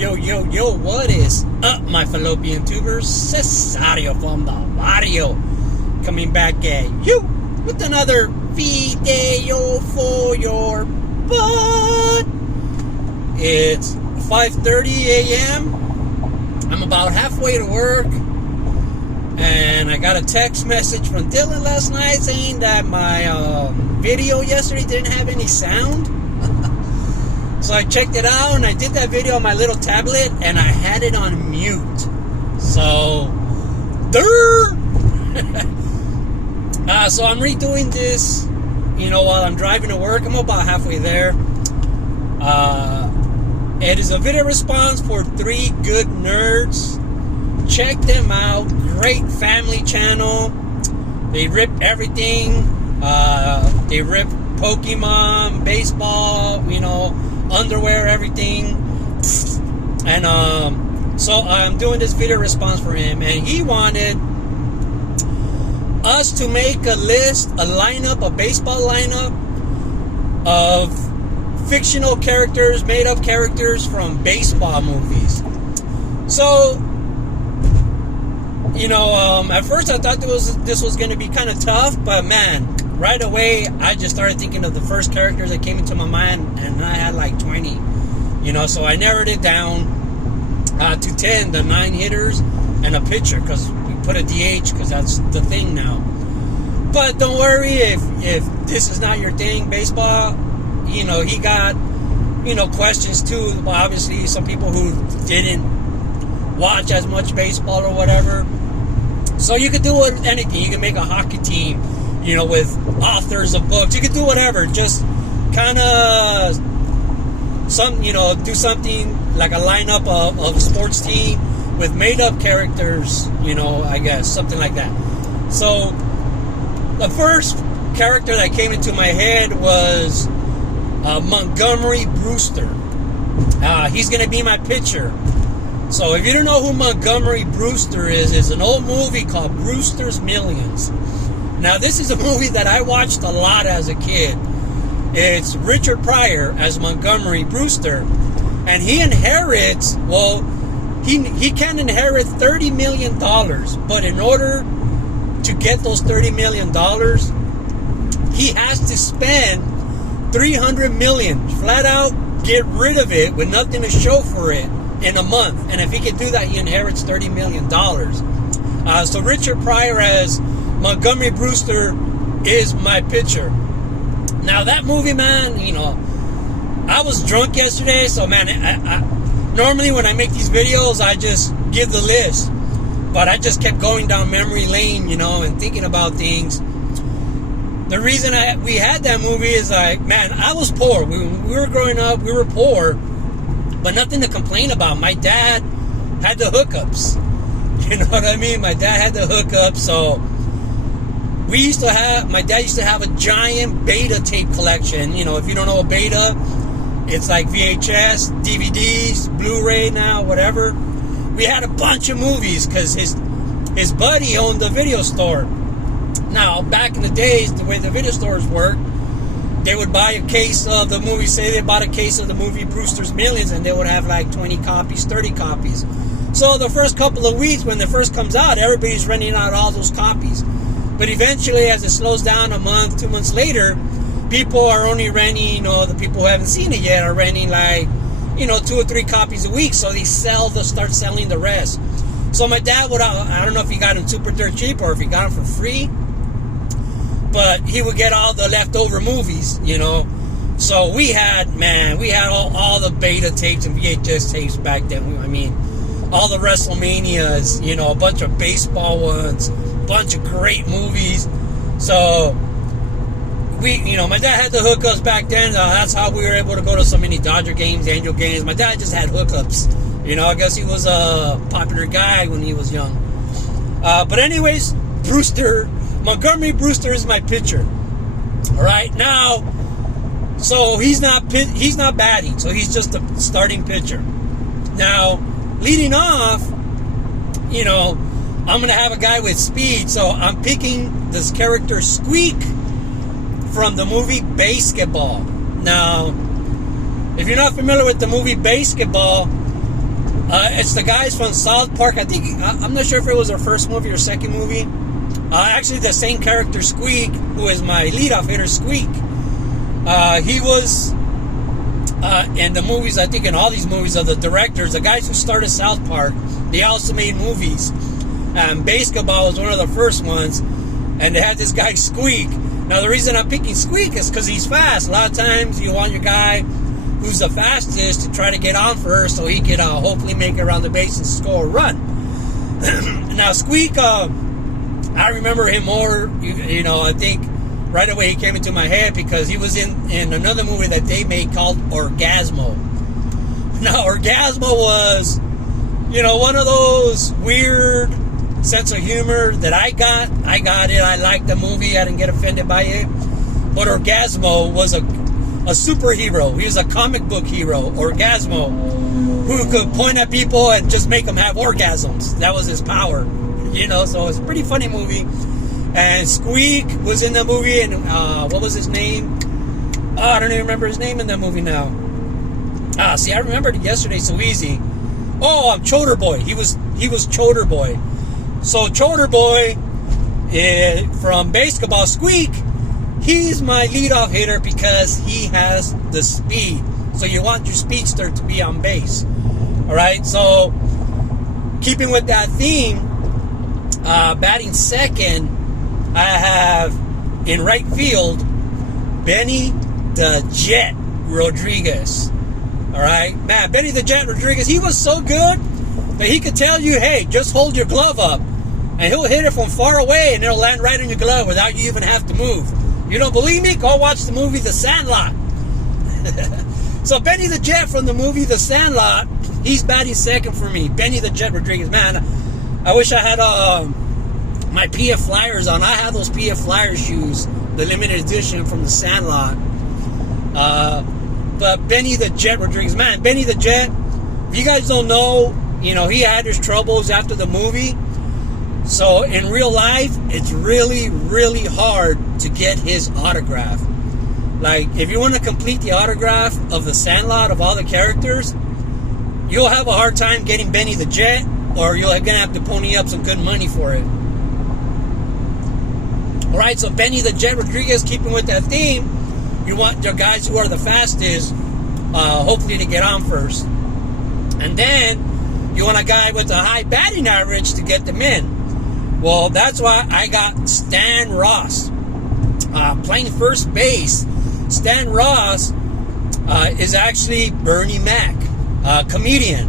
Yo, what is up, my fallopian tubers? Cesario from the barrio, coming back at you with another video for your butt. It's 5:30 a.m. I'm about halfway to work, and I got a text message from Dylan last night saying that my video yesterday didn't have any sound. So I checked it out, and I did that video on my little tablet, and I had it on mute. So, so I'm redoing this, while I'm driving to work. I'm about halfway there. It is a video response for 3 Good Nerds. Check them out. Great family channel. They rip everything. They rip Pokemon, baseball, underwear, everything. And so I'm doing this video response for him, and he wanted us to make a baseball lineup of fictional characters, made up characters from baseball movies. So at first I thought this was going to be kind of tough, but man, right away, I just started thinking of the first characters that came into my mind, and I had like 20, so I narrowed it down to 10, the 9 hitters and a pitcher, because we put a DH, because that's the thing now. But don't worry, if this is not your thing, baseball, he got, questions too. Well, obviously, some people who didn't watch as much baseball or whatever. So you could do anything. You can make a hockey team, with authors of books. You could do whatever. Just kind of do something like a lineup of a sports team with made-up characters, I guess, something like that. So the first character that came into my head was Montgomery Brewster. He's going to be my pitcher. So if you don't know who Montgomery Brewster is, it's an old movie called Brewster's Millions. Now, this is a movie that I watched a lot as a kid. It's Richard Pryor as Montgomery Brewster. And he inherits, he can inherit $30 million. But in order to get those $30 million, he has to spend $300 million. Flat out get rid of it with nothing to show for it in a month. And if he can do that, he inherits $30 million. So Richard Pryor as Montgomery Brewster is my pitcher. Now that movie, man, I was drunk yesterday, so man, I normally when I make these videos, I just give the list, but I just kept going down memory lane, and thinking about things. The reason we had that movie is like, man, I was poor. We were growing up, we were poor, but nothing to complain about. My dad had the hookups. You know what I mean? My dad had the hookups, so my dad used to have a giant beta tape collection. If you don't know a beta, it's like VHS, DVDs, Blu-ray now, whatever. We had a bunch of movies because his buddy owned the video store. Now, back in the days, the way the video stores worked, they would buy a case of the movie. Say they bought a case of the movie Brewster's Millions, and they would have like 20 copies, 30 copies. So the first couple of weeks when it first comes out, everybody's renting out all those copies. But eventually, as it slows down a month, 2 months later, people are only renting, the people who haven't seen it yet are renting like, 2 or 3 copies a week. So they start selling the rest. So my dad would, I don't know if he got them super dirt cheap or if he got them for free, but he would get all the leftover movies, So we had all the beta tapes and VHS tapes back then. I mean, all the WrestleManias, a bunch of baseball ones, bunch of great movies. So my dad had the hookups back then. That's how we were able to go to so many Dodger games, Angel games. My dad just had hookups. I guess he was a popular guy when he was young. But anyways, Montgomery Brewster is my pitcher. All right, now, so he's not batting, so he's just a starting pitcher. Now, leading off, I'm going to have a guy with speed, so I'm picking this character Squeak from the movie Basketball. Now, if you're not familiar with the movie Basketball, It's the guys from South Park. I think, I'm not sure if it was their first movie or second movie. Actually, the same character, Squeak, who is my leadoff hitter, Squeak. He was in the movies, I think in all these movies, of the directors, the guys who started South Park, they also made movies. Basketball was one of the first ones, and they had this guy, Squeak. Now, the reason I'm picking Squeak is because he's fast. A lot of times, you want your guy who's the fastest to try to get on first so he can hopefully make it around the base and score a run. Now, Squeak, I remember him more, I think right away he came into my head because he was in another movie that they made called Orgasmo. Now, Orgasmo was, one of those weird sense of humor that I got. I got it. I liked the movie. I didn't get offended by it. But Orgasmo was a superhero. He was a comic book hero, Orgasmo, who could point at people and just make them have orgasms. That was his power, so it's a pretty funny movie. And Squeak was in the movie, and what was his name? I don't even remember his name in that movie now. I remembered it yesterday so easy. Choder Boy. He was Choder Boy. So Choder Boy, from Basketball, Squeak, he's my leadoff hitter because he has the speed. So you want your speedster to be on base. All right. So keeping with that theme, batting second, I have in right field Benny the Jet Rodriguez. All right, man, Benny the Jet Rodriguez. He was so good that he could tell you, "Hey, just hold your glove up," and he'll hit it from far away, and it'll land right in your glove without you even have to move. You don't believe me? Go watch the movie The Sandlot. So Benny the Jet from the movie The Sandlot, he's batting second for me. Benny the Jet Rodriguez. Man, I wish I had my PF Flyers on. I have those PF Flyers shoes, the limited edition from The Sandlot. But Benny the Jet Rodriguez, man, Benny the Jet, if you guys don't know, he had his troubles after the movie. So in real life, it's really, really hard to get his autograph. Like, if you want to complete the autograph of The Sandlot, of all the characters, you'll have a hard time getting Benny the Jet, or you're going to have to pony up some good money for it. All right, so Benny the Jet Rodriguez, keeping with that theme, you want your guys who are the fastest, hopefully to get on first. And then you want a guy with a high batting average to get them in. Well, that's why I got Stan Ross. Playing first base, Stan Ross is actually Bernie Mac, a comedian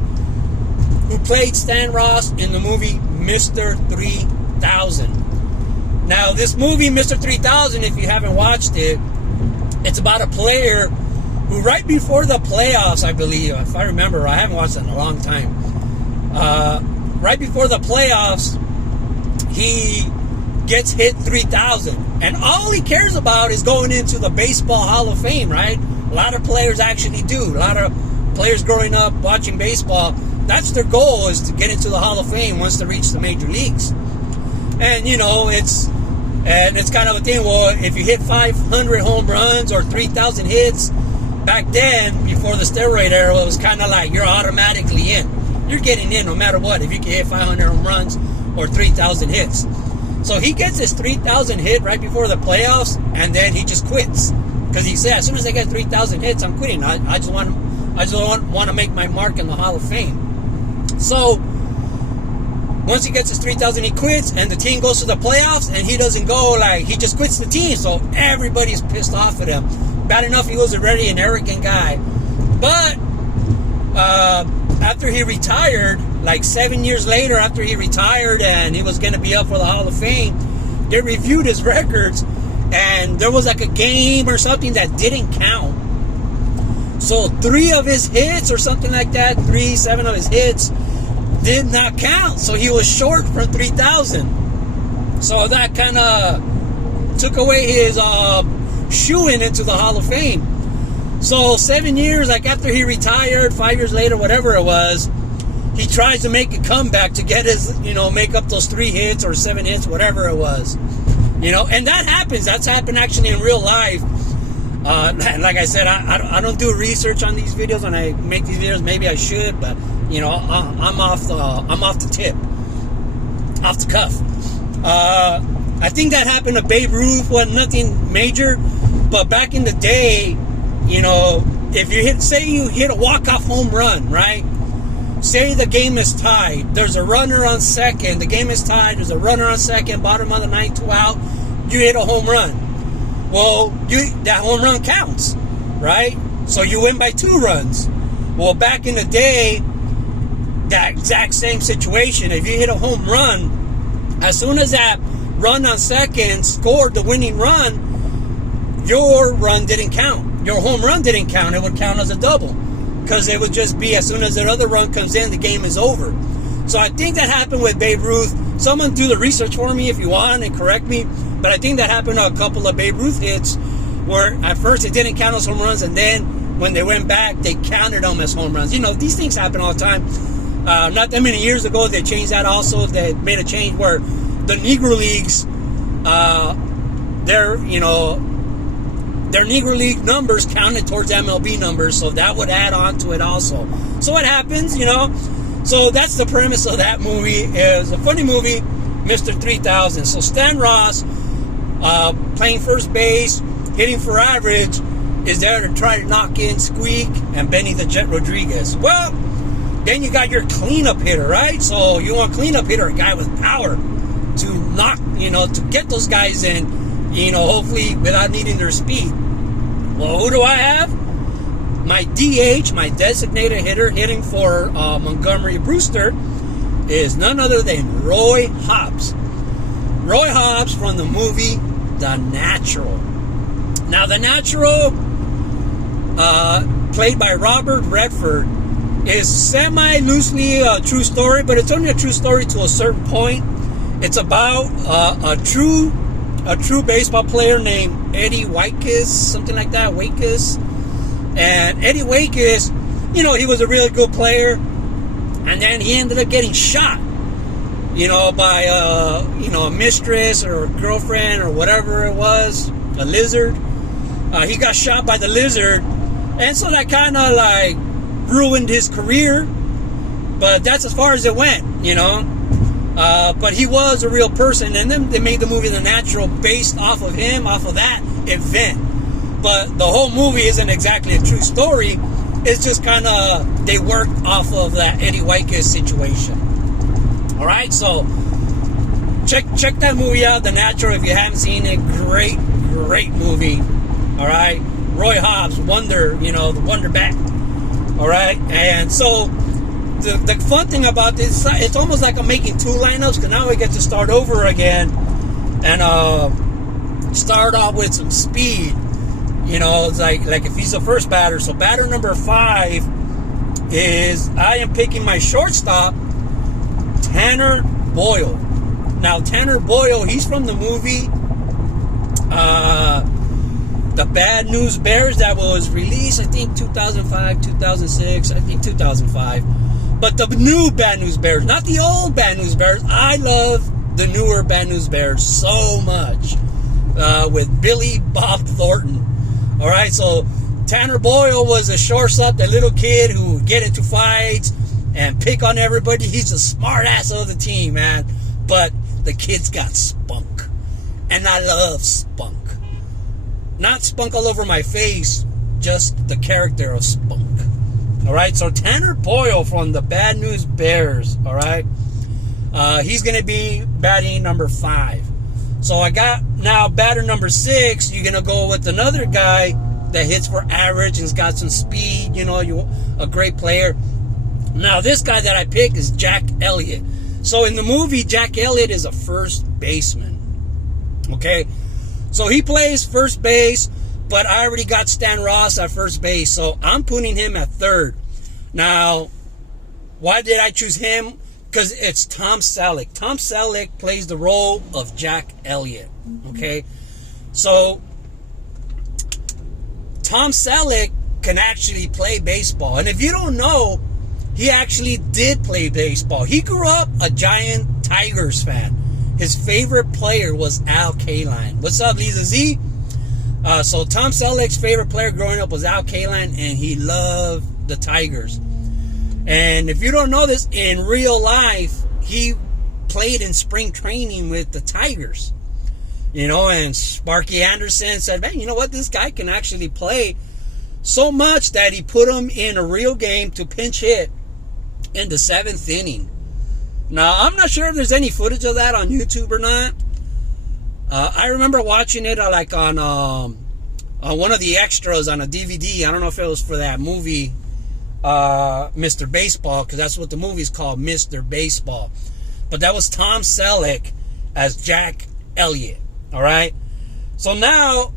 who played Stan Ross in the movie Mr. 3000. Now, this movie, Mr. 3000, if you haven't watched it, it's about a player who right before the playoffs, I believe, if I remember, I haven't watched it in a long time. Right before the playoffs, he gets hit 3,000. And all he cares about is going into the Baseball Hall of Fame, right? A lot of players actually do. A lot of players growing up watching baseball, that's their goal, is to get into the Hall of Fame once they reach the major leagues. And, it's kind of a thing. Well, if you hit 500 home runs or 3,000 hits, back then, before the steroid era, it was kind of like you're automatically in. You're getting in no matter what if you can hit 500 home runs or 3,000 hits. So he gets his 3,000 hit right before the playoffs, and then he just quits because he said, as soon as I get 3,000 hits, I'm quitting. I just want to make my mark in the Hall of Fame. So once he gets his 3,000, he quits, and the team goes to the playoffs, and he doesn't go. He just quits the team. So everybody's pissed off at him. Bad enough he was already an arrogant guy, but after he retired, 7 years later, after he retired and he was going to be up for the Hall of Fame, they reviewed his records, and there was a game or something that didn't count. So 3 of his hits or something like that, 7 of his hits did not count. So he was short for 3,000. So that kind of took away his shoo-in into the Hall of Fame. So 7 years, after he retired, 5 years later, whatever it was, he tries to make a comeback to get his, make up those 3 hits or 7 hits, whatever it was. And that happens. That's happened actually in real life. Like I said, I don't do research on these videos when I make these videos. Maybe I should, but you know, I'm off the tip, off the cuff. I think that happened to Babe Ruth. Was nothing major, but back in the day, you know, if you hit a walk-off home run, right? Say the game is tied. There's a runner on second. The game is tied. There's a runner on second. Bottom of the ninth, 2 out. You hit a home run. Well, that home run counts, right? So you win by 2 runs. Well, back in the day, that exact same situation. If you hit a home run, as soon as that run on second scored the winning run, your run didn't count. Your home run didn't count. It would count as a double. Because it would just be as soon as that other run comes in, the game is over. So I think that happened with Babe Ruth. Someone do the research for me if you want and correct me. But I think that happened to a couple of Babe Ruth hits where at first it didn't count as home runs, and then when they went back, they counted them as home runs. You know, these things happen all the time. Not that many years ago, they changed that also. They made a change where the Negro Leagues, their Negro League numbers counted towards MLB numbers, so that would add on to it also. So it happens, you know. So that's the premise of that movie. It was a funny movie, Mr. 3000. So Stan Ross, playing first base, hitting for average, is there to try to knock in Squeak and Benny the Jet Rodriguez. Well, then you got your cleanup hitter, right? So you want a cleanup hitter, a guy with power to knock, you know, to get those guys in, you know, hopefully without needing their speed. Well, who do I have? My DH, my designated hitter, hitting for Montgomery Brewster, is none other than Roy Hobbs. Roy Hobbs from the movie The Natural. Now, The Natural, played by Robert Redford, is semi-loosely a true story, but it's only a true story to a certain point. It's about a true baseball player named Eddie Waitkus, something like that, Waitkus. And Eddie Waitkus, you know, he was a really good player, and then he ended up getting shot, you know, by a mistress or a girlfriend or whatever it was, a lizard. He got shot by the lizard, and so that kind of like ruined his career. But that's as far as it went, you know. But he was a real person, and then they made the movie The Natural based off of him, off of that event. But the whole movie isn't exactly a true story. It's just kind of, they worked off of that Eddie Waitkus situation. All right, so check that movie out, The Natural, if you haven't seen it. Great movie. All right, Roy Hobbs, the Wonder Bat. All right, and so the fun thing about this, it's almost like I'm making 2 lineups, because now we get to start over again and start off with some speed. You know, it's like if he's the first batter. So batter number 5 is, I am picking my shortstop, Tanner Boyle. Now, Tanner Boyle, he's from the movie The Bad News Bears, that was released, I think, 2005, 2006, I think 2005. But the new Bad News Bears, not the old Bad News Bears. I love the newer Bad News Bears so much, with Billy Bob Thornton. All right, so Tanner Boyle was a shortstop, that little kid who would get into fights and pick on everybody. He's a smart ass of the team, man. But the kid's got spunk, and I love spunk. Not spunk all over my face, just the character of spunk. All right, so Tanner Boyle from the Bad News Bears. All right, he's going to be batting number 5. So I got now batter number 6. You're going to go with another guy that hits for average and's got some speed, you know, a great player. Now, this guy that I picked is Jack Elliott. So in the movie, Jack Elliott is a first baseman. Okay, so he plays first base, but I already got Stan Ross at first base, so I'm putting him at third. Now, why did I choose him? Because it's Tom Selleck. Tom Selleck plays the role of Jack Elliott. Okay, so Tom Selleck can actually play baseball, and if you don't know, he actually did play baseball. He grew up a giant Tigers fan. His favorite player was Al Kaline. What's up, Lisa Z? So Tom Selleck's favorite player growing up was Al Kaline, and he loved the Tigers. And if you don't know this, in real life, he played in spring training with the Tigers. You know, and Sparky Anderson said, man, you know what? This guy can actually play so much that he put him in a real game to pinch hit in the 7th inning. Now, I'm not sure if there's any footage of that on YouTube or not. I remember watching it on one of the extras on a DVD. I don't know if it was for that movie, Mr. Baseball, because that's what the movie's called, Mr. Baseball. But that was Tom Selleck as Jack Elliott. All right. So now,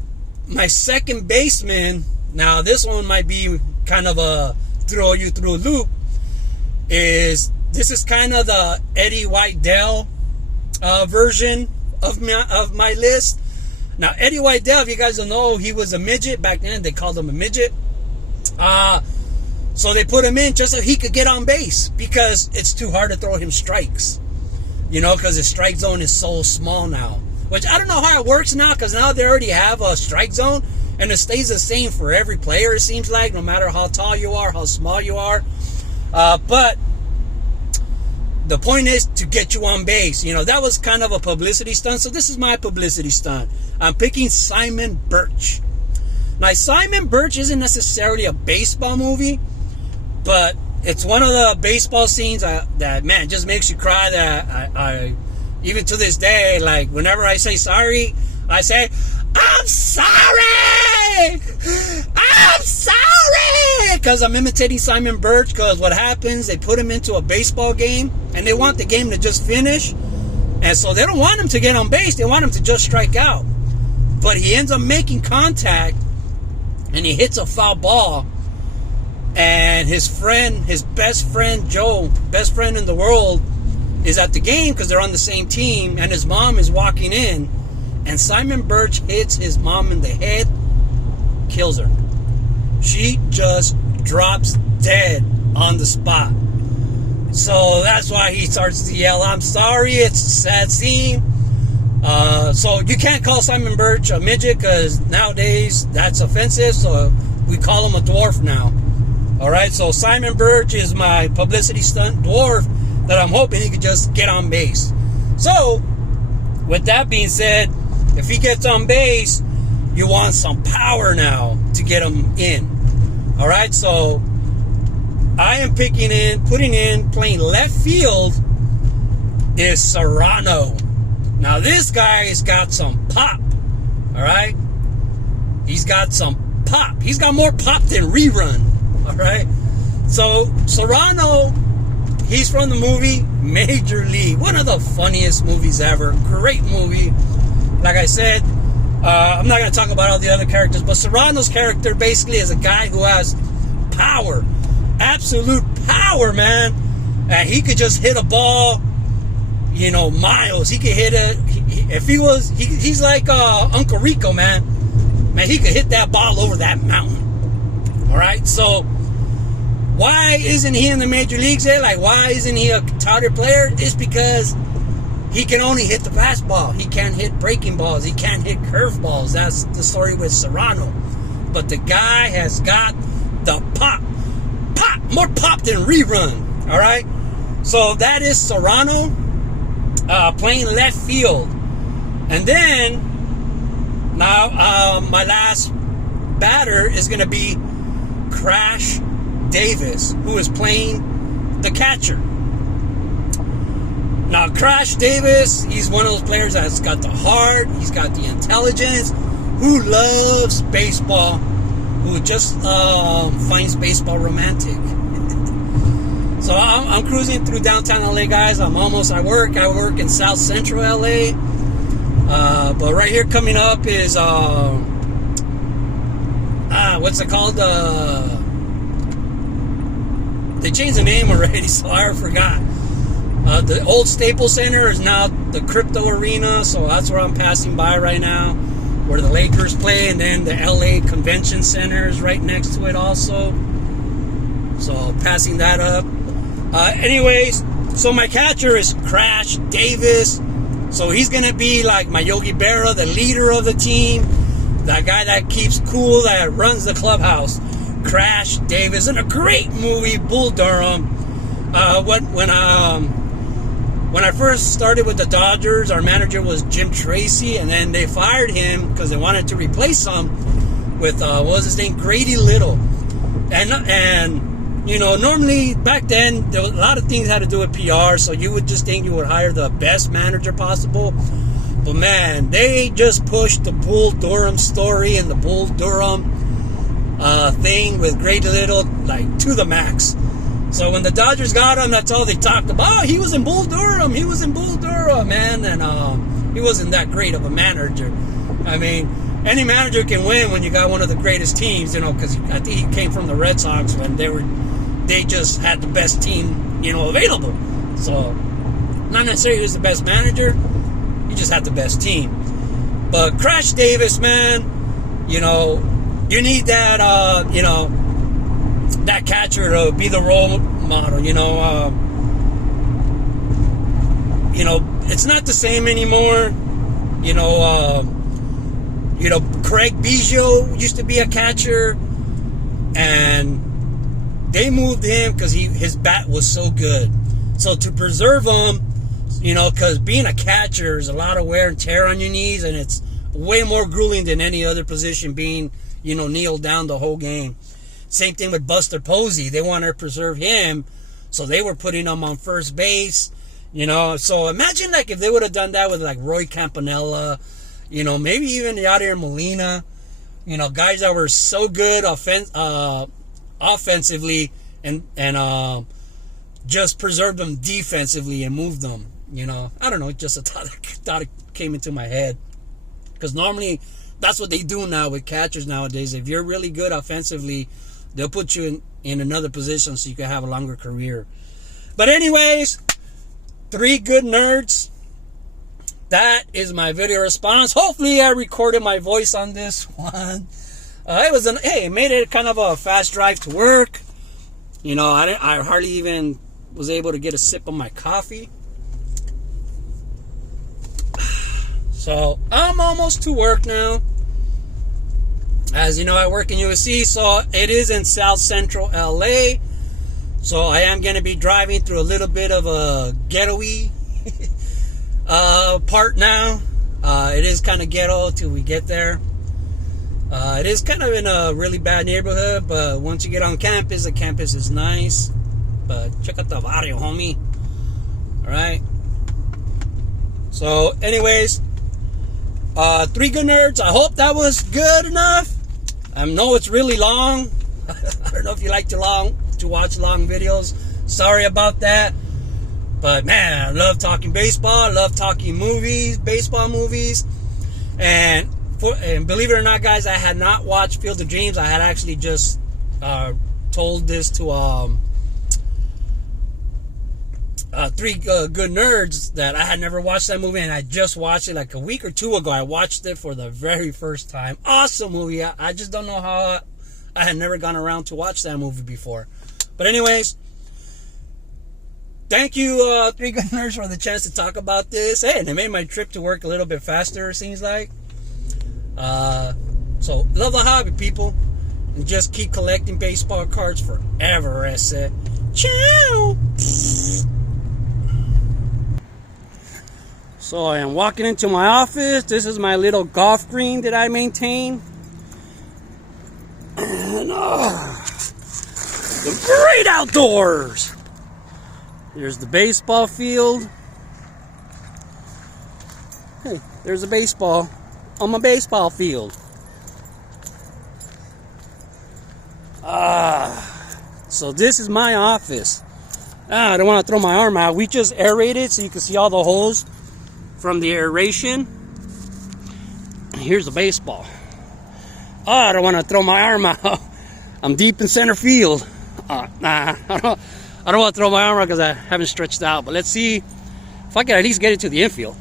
my second baseman, now this one might be kind of a throw you through a loop, this is kind of the Eddie Whitedale version of my list. Now, Eddie Whitedale, if you guys don't know, he was a midget. Back then, they called him a midget. So they put him in just so he could get on base because it's too hard to throw him strikes. You know, because his strike zone is so small now. Which I don't know how it works now, because now they already have a strike zone, and it stays the same for every player, it seems like, no matter how tall you are, how small you are. But the point is to get you on base. You know, that was kind of a publicity stunt, so this is my publicity stunt. I'm picking Simon Birch. Now, Simon Birch isn't necessarily a baseball movie, but it's one of the baseball scenes that, man, just makes you cry. That I even to this day, like, whenever I say sorry, I say, I'm sorry! I'm sorry! Because I'm imitating Simon Birch, because what happens, they put him into a baseball game, and they want the game to just finish, and so they don't want him to get on base, they want him to just strike out. But he ends up making contact, and he hits a foul ball, and his best friend, Joe, best friend in the world, is at the game because they're on the same team, and his mom is walking in, and Simon Birch hits his mom in the head, kills her. She just drops dead on the spot. So that's why he starts to yell, I'm sorry, it's a sad scene. So you can't call Simon Birch a midget, because nowadays that's offensive, so we call him a dwarf now. Alright, so Simon Birch is my publicity stunt dwarf that I'm hoping he could just get on base. So, with that being said, if he gets on base, you want some power now to get him in. Alright, so I am playing left field is Serrano. Now this guy's got some pop. Alright? He's got some pop. He's got more pop than Rerun. Alright? So Serrano, he's from the movie Major League. One of the funniest movies ever. Great movie. Like I said, I'm not going to talk about all the other characters, but Serrano's character basically is a guy who has power. Absolute power, man. And he could just hit a ball, you know, miles. He could hit it. He's like Uncle Rico, man. Man, he could hit that ball over that mountain. All right, so why isn't he in the major leagues there? Like, why isn't he a touted player? It's because he can only hit the fastball. He can't hit breaking balls. He can't hit curveballs. That's the story with Serrano. But the guy has got the pop. Pop! More pop than Rerun. All right? So that is Serrano playing left field. And then, now, my last batter is going to be Crash Davis, who is playing the catcher. Now, Crash Davis, he's one of those players that's got the heart, he's got the intelligence, who loves baseball, who just finds baseball romantic. So I'm cruising through downtown LA, guys. I'm almost at work. I work in South Central LA. But right here coming up is what's it called? They changed the name already, so I forgot. The old Staples Center is now the Crypto Arena, so that's where I'm passing by right now, where the Lakers play, and then the LA Convention Center is right next to it also. So passing that up. Anyways, so my catcher is Crash Davis. So he's going to be like my Yogi Berra, the leader of the team. that guy that keeps cool, that runs the clubhouse, Crash Davis, in a great movie, Bull Durham. When I first started with the Dodgers, our manager was Jim Tracy, and then they fired him because they wanted to replace him with what was his name, Grady Little. And you know, normally back then there was a lot of things had to do with PR, so you would just think you would hire the best manager possible. But man, they just pushed the Bull Durham story and the Bull Durham thing with Grady Little like to the max. So when the Dodgers got him, that's all they talked about. Oh, he was in Bull Durham. He was in Bull Durham, man. And he wasn't that great of a manager. I mean, any manager can win when you got one of the greatest teams, you know, because I think he came from the Red Sox when they just had the best team, you know, available. So not necessarily he was the best manager. He just had the best team. But Crash Davis, man, you know, you need that, you know, that catcher to be the role model, you know. It's not the same anymore. You know, Craig Biggio used to be a catcher, and they moved him because his bat was so good. So to preserve him, you know, because being a catcher is a lot of wear and tear on your knees, and it's way more grueling than any other position, being, you know, kneeled down the whole game. Same thing with Buster Posey. They wanted to preserve him, so they were putting him on first base. You know, so imagine like if they would have done that with like Roy Campanella, you know, maybe even Yadier Molina, you know, guys that were so good offensively and just preserved them defensively and moved them. You know, I don't know, just a thought it came into my head, because normally that's what they do now with catchers nowadays. If you're really good offensively, they'll put you in another position so you can have a longer career. But anyways, 3 good nerds. That is my video response. Hopefully I recorded my voice on this one. It made it kind of a fast drive to work. You know, I hardly even was able to get a sip of my coffee. So I'm almost to work now. As you know, I work in USC, so it is in South Central LA. So I am going to be driving through a little bit of a ghetto-y part now. It is kind of ghetto till we get there. It is kind of in a really bad neighborhood, but once you get on campus, the campus is nice. But check out the barrio, homie. Alright. So, anyways, 3 good nerds. I hope that was good enough. I know it's really long. I don't know if you like to watch long videos. Sorry about that. But man, I love talking baseball. I love talking movies, baseball movies. And believe it or not, guys, I had not watched Field of Dreams. I had actually just told this to 3 good nerds that I had never watched that movie, and I just watched it like a week or 2 ago. I watched it for the very first time. Awesome movie. I just don't know how I had never gone around to watch that movie before. But anyways, thank you, 3 good nerds, for the chance to talk about this. Hey, and it made my trip to work a little bit faster, it seems like. So love the hobby, people, and just keep collecting baseball cards forever, I said. Ciao. So I am walking into my office. This is my little golf green that I maintain. And the great outdoors. Here's the baseball field. Hey, there's a baseball on my baseball field. So this is my office. I don't want to throw my arm out. We just aerated so you can see all the holes from the aeration. Here's the baseball. I don't want to throw my arm out. I'm deep in center field. Nah, I don't want to throw my arm out because I haven't stretched out. But let's see if I can at least get it to the infield.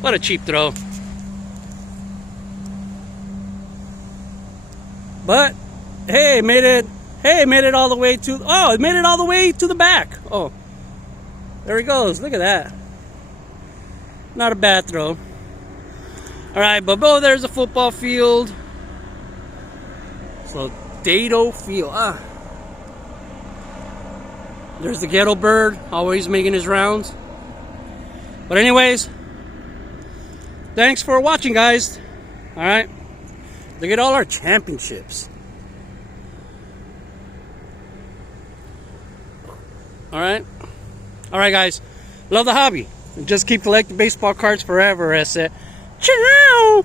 What a cheap throw. But hey, made it all the way to, it made it all the way to the back. Oh, there he goes. Look at that. Not a bad throw. All right, but below there's a football field. So Dado Field. There's the ghetto bird, always making his rounds. But anyways, thanks for watching, guys. All right, look at all our championships. All right, guys. Love the hobby. Just keep collecting baseball cards forever. I said, ciao.